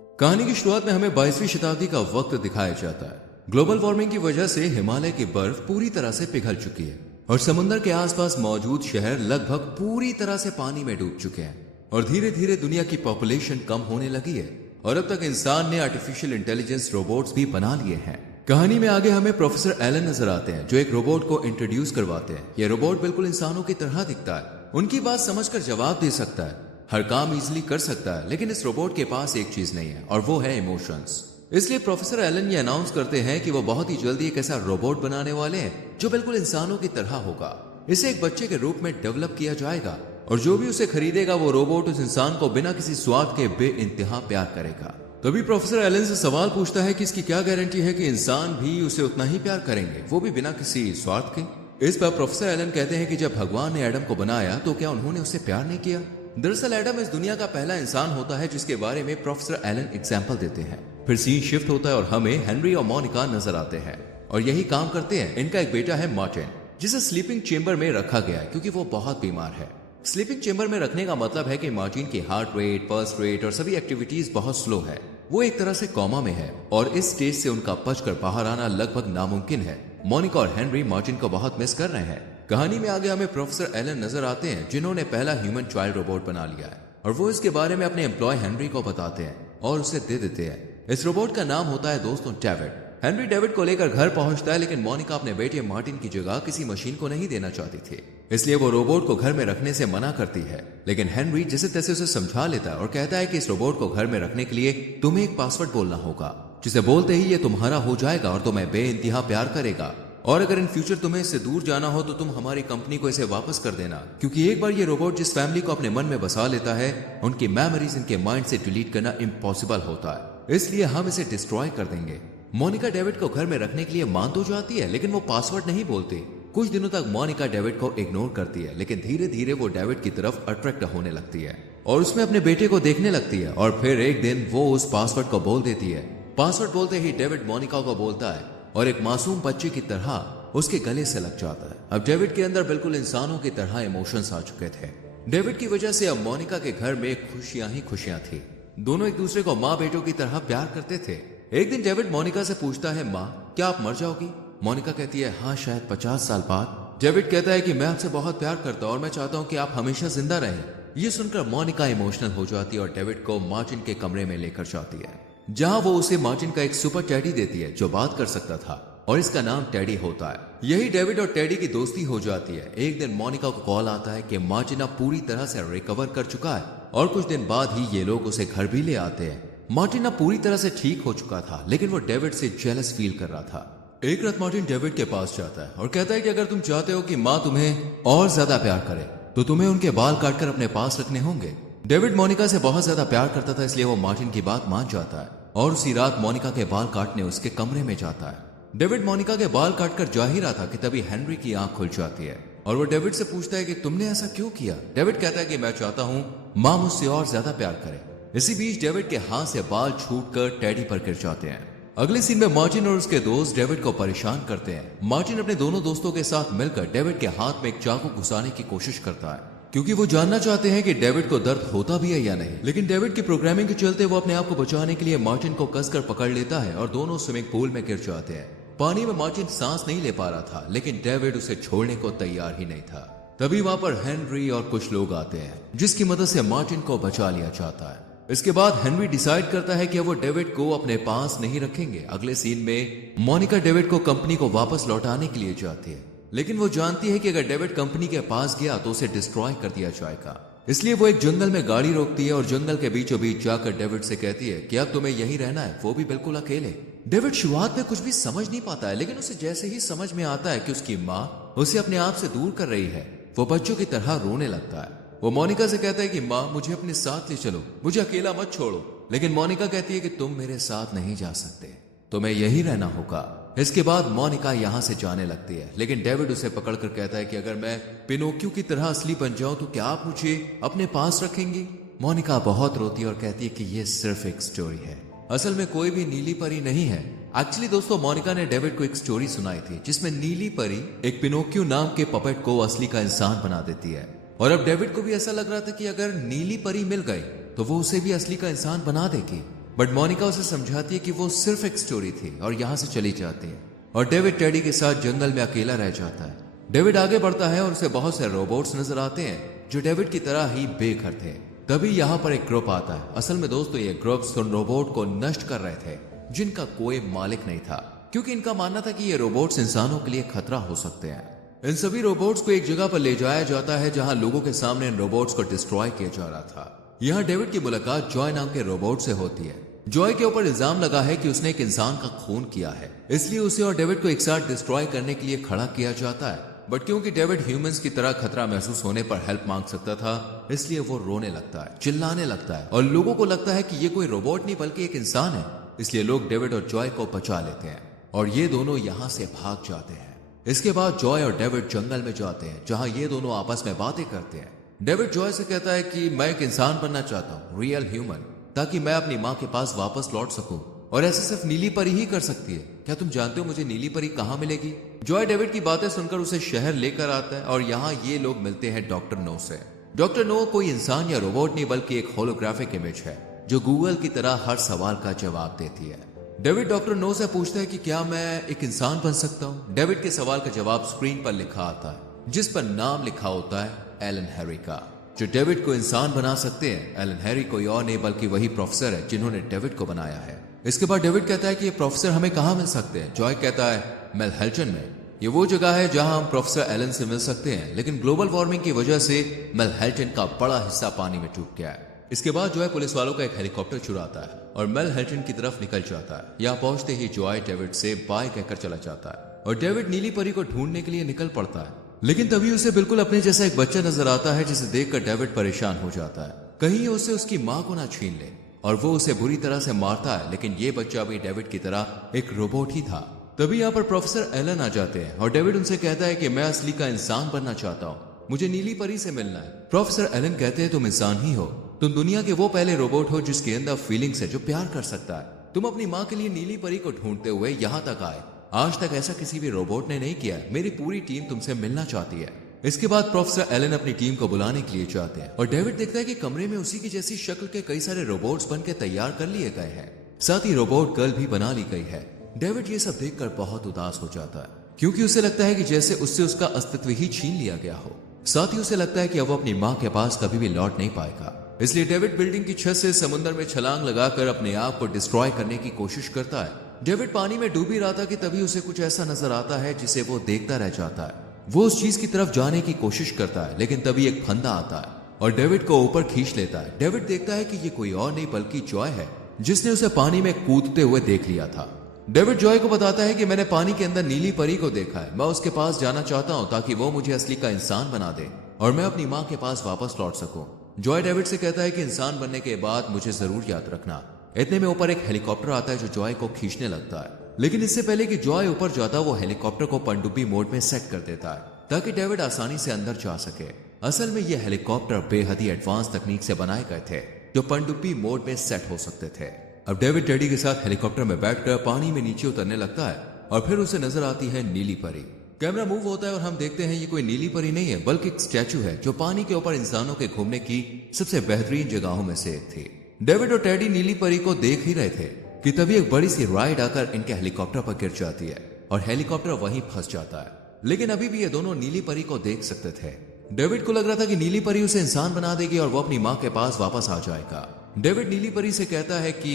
कहानी की शुरुआत में हमें 22वीं शताब्दी का वक्त दिखाया जाता है। ग्लोबल वार्मिंग की वजह से हिमालय की बर्फ पूरी तरह से पिघल चुकी है और समुद्र के आसपास मौजूद शहर लगभग पूरी तरह से पानी में डूब चुके हैं और धीरे धीरे दुनिया की पॉपुलेशन कम होने लगी है और अब तक इंसान ने आर्टिफिशियल इंटेलिजेंस रोबोट्स भी बना लिए हैं। कहानी में आगे हमें प्रोफेसर एलन नजर आते हैं जो एक रोबोट को इंट्रोड्यूस करवाते हैं। ये रोबोट बिल्कुल इंसानों की तरह दिखता है, उनकी बात समझकर जवाब दे सकता है, हर काम इजीली कर सकता है, लेकिन इस रोबोट के पास एक चीज नहीं है और वो है इमोशंस। इसलिए प्रोफेसर एलन ये अनाउंस करते हैं कि वो बहुत ही जल्दी एक ऐसा रोबोट बनाने वाले हैं जो बिल्कुल इंसानों की तरह होगा। इसे एक बच्चे के रूप में डेवलप किया जाएगा और जो भी उसे खरीदेगा वो रोबोट उस इंसान को बिना किसी स्वाद के बेइंतहा प्यार करेगा। तभी प्रोफेसर एलन से सवाल पूछता है कि इसकी क्या गारंटी है कि इंसान भी उसे उतना ही प्यार करेंगे, वो भी बिना किसी स्वार्थ के। इस पर प्रोफेसर एलन कहते हैं कि जब भगवान ने एडम को बनाया तो क्या उन्होंने उससे प्यार नहीं किया। दरअसल एडम इस दुनिया का पहला इंसान होता है जिसके बारे में प्रोफेसर एलन एग्जाम्पल देते हैं। फिर सीन शिफ्ट होता है और हमें हेनरी और मोनिका नजर आते हैं और यही काम करते हैं। इनका एक बेटा है मार्टिन जिसे स्लीपिंग चेंबर में रखा गया है क्योंकि वो बहुत बीमार है। स्लीपिंग चेंबर में रखने का मतलब है कि मार्टिन की हार्ट रेट, पल्स रेट और सभी एक्टिविटीज बहुत स्लो है। वो एक तरह से कोमा में है और इस स्टेज से उनका बचकर बाहर आना लगभग नामुमकिन है। मोनिका और हेनरी मार्टिन को बहुत मिस कर रहे हैं। कहानी में आगे हमें प्रोफेसर एलन नजर आते हैं जिन्होंने पहला ह्यूमन चाइल्ड रोबोट बना लिया है और वो इसके बारे में अपने एम्प्लॉय हेनरी को बताते हैं और उसे दे देते हैं। इस रोबोट का नाम होता है दोस्तों डेविड। हेनरी डेविड को लेकर घर पहुंचता है, लेकिन मोनिका अपने बेटे मार्टिन की जगह किसी मशीन को नहीं देना चाहती थी, इसलिए वो रोबोट को घर में रखने से मना करती है। लेकिन हेनरी जैसे तैसे उसे समझा लेता है और कहता है कि इस रोबोट को घर में रखने के लिए तुम्हें एक पासवर्ड बोलना होगा, जिसे बोलते ही ये तुम्हारा हो जाएगा और तुम्हें बेइंतहा प्यार करेगा। और अगर इन फ्यूचर तुम्हें इससे दूर जाना हो तो तुम हमारी कंपनी को इसे वापस कर देना, क्योंकि एक बार ये रोबोट जिस फैमिली को अपने मन में बसा लेता है उनकी मेमोरीज इनके माइंड से डिलीट करना इम्पॉसिबल होता है, इसलिए हम इसे डिस्ट्रॉय कर देंगे। मोनिका डेविड को घर में रखने के लिए मान तो जाती है, लेकिन वो पासवर्ड नहीं बोलती। कुछ दिनों तक मोनिका डेविड को इग्नोर करती है, लेकिन धीरे धीरे वो डेविड की तरफ अट्रैक्ट होने लगती है और उसमें अपने बेटे को देखने लगती है। और फिर एक दिन वो उस पासवर्ड को बोल देती है। पासवर्ड बोलते ही डेविड मोनिका को बोलता है और एक मासूम बच्चे की तरह उसके गले से लग जाता है। अब डेविड के अंदर बिल्कुल इंसानों की तरह इमोशंस आ चुके थे। डेविड की वजह से अब मोनिका के घर में खुशियां ही खुशियां थी। दोनों एक दूसरे को माँ बेटों की तरह प्यार करते थे। एक दिन डेविड मोनिका से पूछता है, माँ क्या आप मर जाओगी? मोनिका कहती है, हाँ शायद 50 साल बाद। डेविड कहता है कि मैं आपसे बहुत प्यार करता हूँ और मैं चाहता हूँ कि आप हमेशा जिंदा रहें। ये सुनकर मोनिका इमोशनल हो जाती है और डेविड को मार्टिन के कमरे में लेकर जाती है, जहाँ वो उसे मार्टिन का एक सुपर टेडी देती है जो बात कर सकता था और इसका नाम टेडी होता है। यही डेविड और टेडी की दोस्ती हो जाती है। एक दिन मोनिका को कॉल आता है कि मार्टिन अब पूरी तरह से रिकवर कर चुका है और कुछ दिन बाद ही ये लोग उसे घर भी ले आते हैं। मार्टिन अब पूरी तरह से ठीक हो चुका था, लेकिन वो डेविड से जेलस फील कर रहा था। एक रात मार्टिन डेविड के पास जाता है और कहता है कि अगर तुम चाहते हो कि माँ तुम्हें और ज्यादा प्यार करे तो तुम्हें उनके बाल काटकर अपने पास रखने होंगे। डेविड मोनिका से बहुत ज्यादा प्यार करता था, इसलिए वो मार्टिन की बात मान जाता है और उसी रात मोनिका के बाल काटने उसके कमरे में जाता है। डेविड मोनिका के बाल काटकर जा ही रहा था कि तभी हेनरी की आंख खुल जाती है और वो डेविड से पूछता है कि तुमने ऐसा क्यों किया? डेविड कहता है कि मैं चाहता हूँ माँ मुझसे और ज्यादा प्यार करे। इसी बीच डेविड के हाथ से बाल छूटकर टेडी पर गिर जाते हैं। अगले सीन में मार्टिन और उसके दोस्त डेविड को परेशान करते हैं। मार्टिन अपने दोनों दोस्तों के साथ मिलकर डेविड के हाथ में एक चाकू घुसाने की कोशिश करता है, क्योंकि वो जानना चाहते हैं कि डेविड को दर्द होता भी है या नहीं। लेकिन डेविड की प्रोग्रामिंग के चलते वो अपने आप को बचाने के लिए मार्टिन को कसकर पकड़ लेता है और दोनों स्विमिंग पूल में गिर जाते हैं। पानी में मार्टिन सांस नहीं ले पा रहा था, लेकिन डेविड उसे छोड़ने को तैयार ही नहीं था। तभी वहां पर हेनरी और कुछ लोग आते हैं जिसकी मदद से मार्टिन को बचा लिया जाता है। इसके बाद हेनरी डिसाइड करता है कि वो डेविड को अपने पास नहीं रखेंगे। अगले सीन में मोनिका डेविड को कंपनी को वापस लौटाने के लिए जाती है, लेकिन वो जानती है कि अगर डेविड कंपनी के पास गया तो उसे डिस्ट्रॉय कर दिया जाएगा। इसलिए वो एक जंगल में गाड़ी रोकती है और जंगल के बीचों बीच जाकर डेविड से कहती है कि अब तुम्हें यहीं रहना है, वो भी बिल्कुल अकेले। डेविड शुरुआत में कुछ भी समझ नहीं पाता है, लेकिन उसे जैसे ही समझ में आता है कि उसकी माँ उसे अपने आप से दूर कर रही है, वो बच्चों की तरह रोने लगता है। वो मोनिका से कहता है कि माँ मुझे अपने साथ ले चलो, मुझे अकेला मत छोड़ो। लेकिन मोनिका कहती है कि तुम मेरे साथ नहीं जा सकते, तुम्हें यहीं रहना होगा। इसके बाद मोनिका यहाँ से जाने लगती है, लेकिन डेविड उसे पकड़कर कहता है कि अगर मैं पिनोकियो की तरह असली बन जाऊं तो क्या आप मुझे अपने पास रखेंगी? मोनिका बहुत रोती है और कहती है कि ये सिर्फ एक स्टोरी है, असल में कोई भी नीली परी नहीं है। एक्चुअली दोस्तों मोनिका ने डेविड को एक स्टोरी सुनाई थी जिसमें नीली परी एक पिनोकियो नाम के पपेट को असली का इंसान बना देती है और अब डेविड को भी ऐसा लग रहा था कि अगर नीली परी मिल गई तो वो उसे भी असली का इंसान बना देगी। बट मोनिका उसे समझाती है कि वो सिर्फ एक स्टोरी थी और यहाँ से चली जाती है और डेविड टेडी के साथ जंगल में अकेला रह जाता है। डेविड आगे बढ़ता है और उसे बहुत से रोबोट्स नजर आते हैं जो डेविड की तरह ही बेघर थे। तभी यहाँ पर एक ग्रुप आता है। असल में दोस्तों ये ग्रुप्स उन रोबोट को नष्ट कर रहे थे जिनका कोई मालिक नहीं था, क्योंकि इनका मानना था कि ये रोबोट्स इंसानों के लिए खतरा हो सकते हैं। इन सभी रोबोट्स को एक जगह पर ले जाया जाता है जहां लोगों के सामने इन रोबोट्स को डिस्ट्रॉय किया जा रहा था। यहाँ डेविड की मुलाकात जॉय नाम के रोबोट से होती है। जॉय के ऊपर इल्जाम लगा है कि उसने एक इंसान का खून किया है, इसलिए उसे और डेविड को एक साथ डिस्ट्रॉय करने के लिए खड़ा किया जाता है। बट क्योंकि डेविड ह्यूमंस की तरह खतरा महसूस होने पर हेल्प मांग सकता था, इसलिए वो रोने लगता है, चिल्लाने लगता है और लोगों को लगता है कि ये कोई रोबोट नहीं बल्कि एक इंसान है। इसलिए लोग डेविड और जॉय को बचा लेते हैं और ये दोनों यहाँ से भाग जाते हैं। इसके बाद जॉय और डेविड जंगल में जाते हैं जहां ये दोनों आपस में बातें करते हैं। डेविड जॉय से कहता है कि मैं एक इंसान बनना चाहता हूँ, रियल ह्यूमन, ताकि मैं अपनी माँ के पास वापस लौट सकूं और ऐसे सिर्फ नीली परी ही कर सकती है। क्या तुम जानते हो मुझे नीली परी कहाँ मिलेगी? जॉय डेविड की बातें सुनकर उसे शहर लेकर आता है और यहाँ ये लोग मिलते हैं डॉक्टर नो से। डॉक्टर नो कोई इंसान या रोबोट नहीं बल्कि एक होलोग्राफिक इमेज है जो गूगल की तरह हर सवाल का जवाब देती है। डेविड डॉक्टर नो से पूछता है कि क्या मैं एक इंसान बन सकता हूँ? डेविड के सवाल का जवाब स्क्रीन पर लिखा आता है जिस पर नाम लिखा होता है एलन हैरी का, जो डेविड को इंसान बना सकते हैं। एलन हैरी कोई और नहीं बल्कि वही प्रोफेसर है जिन्होंने डेविड को बनाया है। इसके बाद डेविड कहता है कि ये प्रोफेसर हमें कहाँ मिल सकते हैं? जॉय कहता है मेलहेल्टन में। ये वो जगह है जहां हम प्रोफेसर एलन से मिल सकते हैं, लेकिन ग्लोबल वार्मिंग की वजह से मेलहेल्टन का बड़ा हिस्सा पानी में डूब गया है। इसके बाद जॉय पुलिस वालों का एक हेलीकॉप्टर चुराता है और मेलहेल्टन की तरफ निकल जाता है। यहाँ पहुंचते ही जॉय डेविड से बाय कहकर चला जाता है और डेविड नीली परी को ढूंढने के लिए निकल पड़ता है। लेकिन तभी उसे बिल्कुल अपने जैसा एक बच्चा नजर आता है जिसे देखकर डेविड परेशान हो जाता है, कहीं उसे उसकी माँ को ना छीन ले, और वो उसे बुरी तरह से मारता है। लेकिन ये बच्चा भी डेविड की तरह एक रोबोट ही था। तभी यहाँ पर प्रोफेसर एलन आ जाते हैं और डेविड उनसे कहता है कि मैं असली का इंसान बनना चाहता हूँ, मुझे नीली परी से मिलना है। प्रोफेसर एलन कहते हैं तुम इंसान ही हो, तुम दुनिया के वो पहले रोबोट हो जिसके अंदर फीलिंग्स है, जो प्यार कर सकता है। तुम अपनी माँ के लिए नीली परी को ढूंढते हुए यहाँ तक आए। आज तक ऐसा किसी भी रोबोट ने नहीं किया। मेरी पूरी टीम तुमसे मिलना चाहती है। इसके बाद प्रोफेसर एलन अपनी टीम को बुलाने के लिए जाते हैं और डेविड देखता है कि कमरे में उसी की जैसी शक्ल के कई सारे रोबोट्स बनके तैयार कर लिए गए हैं, साथ ही रोबोट गर्ल भी बना ली गई है। डेविड ये सब देखकर बहुत उदास हो जाता है, क्योंकि उसे लगता है कि जैसे उससे उसका अस्तित्व ही छीन लिया गया हो। साथ ही उसे लगता है कि अब वो अपनी माँ के पास कभी भी लौट नहीं पाएगा। इसलिए डेविड बिल्डिंग की छत से समुद्र में छलांग लगाकर अपने आप को डिस्ट्रॉय करने की कोशिश करता है। डेविड पानी में डूब ही रहा था कि तभी उसे कुछ ऐसा नजर आता है जिसे वो देखता रह जाता है। वो उस चीज की तरफ जाने की कोशिश करता है, लेकिन तभी एक फंदा आता है और डेविड को ऊपर खींच लेता है। डेविड देखता है कि ये कोई और नहीं बल्कि जॉय है, जिसने उसे पानी में कूदते हुए देख लिया था। डेविड जॉय को बताता है कि मैंने पानी के अंदर नीली परी को देखा है, मैं उसके पास जाना चाहता हूँ ताकि वो मुझे असली का इंसान बना दे और मैं अपनी माँ के पास वापस लौट सकूं। जॉय डेविड से कहता है कि इंसान बनने के बाद मुझे जरूर याद रखना। इतने में ऊपर एक हेलीकॉप्टर आता है जो जॉय को खींचने लगता है, लेकिन इससे पहले कि जॉय ऊपर जाता वो हेलीकॉप्टर को पनडुब्बी मोड में सेट कर देता है ताकि डेविड आसानी से अंदर जा सके। असल में ये हेलीकॉप्टर बेहद ही एडवांस तकनीक से बनाए गए थे जो पनडुब्बी मोड में सेट हो सकते थे। अब डेविड टेडी के साथ हेलीकॉप्टर में बैठकर पानी में नीचे उतरने लगता है और फिर उसे नजर आती है नीली परी। कैमरा मूव होता है और हम देखते हैं ये कोई नीली परी नहीं है बल्कि एक स्टैचू है जो पानी के ऊपर इंसानों के घूमने की सबसे बेहतरीन जगहों में से एक थी। डेविड और टेडी नीली परी को देख ही रहे थे कि तभी एक बड़ी सी राइड आकर इनके हेलीकॉप्टर पर गिर जाती है और हेलीकॉप्टर वहीं फंस जाता है। लेकिन अभी भी ये दोनों नीली परी को देख सकते थे। डेविड को लग रहा था कि नीली परी उसे इंसान बना देगी और वो अपनी माँ के पास वापस आ जाएगा। डेविड नीली परी से कहता है कि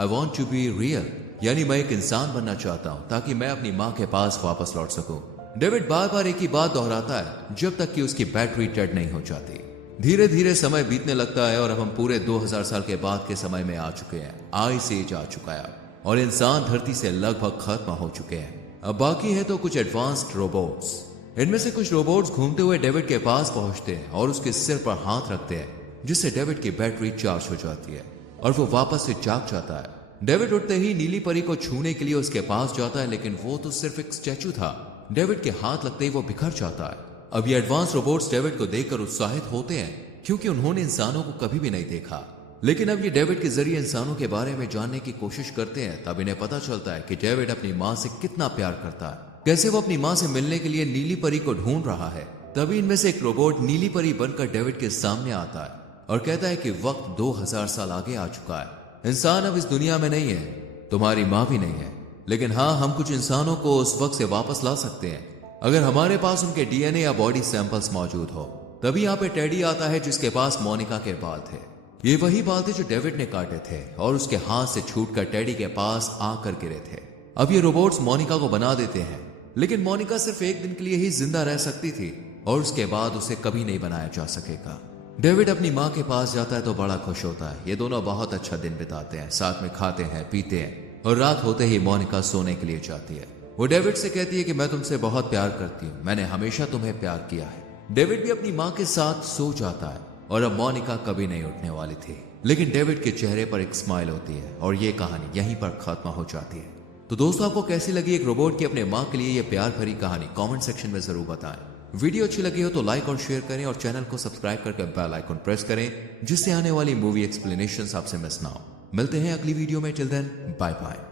I want to be real, यानी मैं एक इंसान बनना चाहता हूँ ताकि मैं अपनी माँ के पास वापस लौट सकूं। डेविड बार बार एक ही बात दोहराता है जब तक कि उसकी बैटरी डेड नहीं हो जाती। धीरे धीरे समय बीतने लगता है और अब हम पूरे 2000 साल के बाद के समय में आ चुके हैं। आइस एज आ चुका है और इंसान धरती से लगभग खत्म हो चुके हैं। अब बाकी है तो कुछ एडवांस्ड रोबोट्स। इनमें से कुछ रोबोट्स घूमते हुए डेविड के पास पहुंचते हैं और उसके सिर पर हाथ रखते हैं, जिससे डेविड की बैटरी चार्ज हो जाती है और वो वापस से जाग जाता है। डेविड उठते ही नीली परी को छूने के लिए उसके पास जाता है, लेकिन वो तो सिर्फ एक स्टैचू था। डेविड के हाथ लगते ही वो बिखर जाता है। अब ये एडवांस रोबोट्स डेविड को देखकर उत्साहित होते हैं क्योंकि उन्होंने इंसानों को कभी भी नहीं देखा। लेकिन अब ये डेविड के जरिए इंसानों के बारे में जानने की कोशिश करते हैं। तब इन्हें पता चलता है कि डेविड अपनी माँ से कितना प्यार करता है, कैसे वो अपनी माँ से मिलने के लिए नीली परी को ढूंढ रहा है। तभी इनमें से एक रोबोट नीली परी बनकर डेविड के सामने आता है और कहता है कि वक्त 2000 साल आगे आ चुका है इंसान अब इस दुनिया में नहीं है, तुम्हारी माँ भी नहीं है, लेकिन हाँ, हम कुछ इंसानों को उस वक्त से वापस ला सकते हैं अगर हमारे पास उनके डीएनए या बॉडी सैंपल्स मौजूद हो। तभी यहाँ पे टेडी आता है जिसके पास मोनिका के बाल थे। ये वही बाल थे जो डेविड ने काटे थे और उसके हाथ से छूटकर टेडी के पास आकर गिरे थे। अब ये रोबोट्स मोनिका को बना देते हैं, लेकिन मोनिका सिर्फ एक दिन के लिए ही जिंदा रह सकती थी और उसके बाद उसे कभी नहीं बनाया जा सकेगा। डेविड अपनी माँ के पास जाता है तो बड़ा खुश होता है। ये दोनों बहुत अच्छा दिन बिताते हैं, साथ में खाते हैं, पीते हैं और रात होते ही मोनिका सोने के लिए जाती है। वो डेविड से कहती है कि मैं तुमसे बहुत प्यार करती हूँ, मैंने हमेशा तुम्हें प्यार किया है। डेविड भी अपनी माँ के साथ सो जाता है और अब मोनिका कभी नहीं उठने वाली थी, लेकिन डेविड के चेहरे पर एक स्माइल होती है और ये कहानी यहीं पर खत्म हो जाती है। तो दोस्तों, आपको कैसी लगी एक रोबोट की अपने माँ के लिए ये प्यार भरी कहानी? कमेंट सेक्शन में जरूर बताएं। वीडियो अच्छी लगी हो तो लाइक और शेयर करें और चैनल को सब्सक्राइब करके बेल आइकन प्रेस करें, जिससे आने वाली मूवी एक्सप्लेनेशंस आपसे मिस ना हो। मिलते हैं अगली वीडियो में। Till then, bye bye.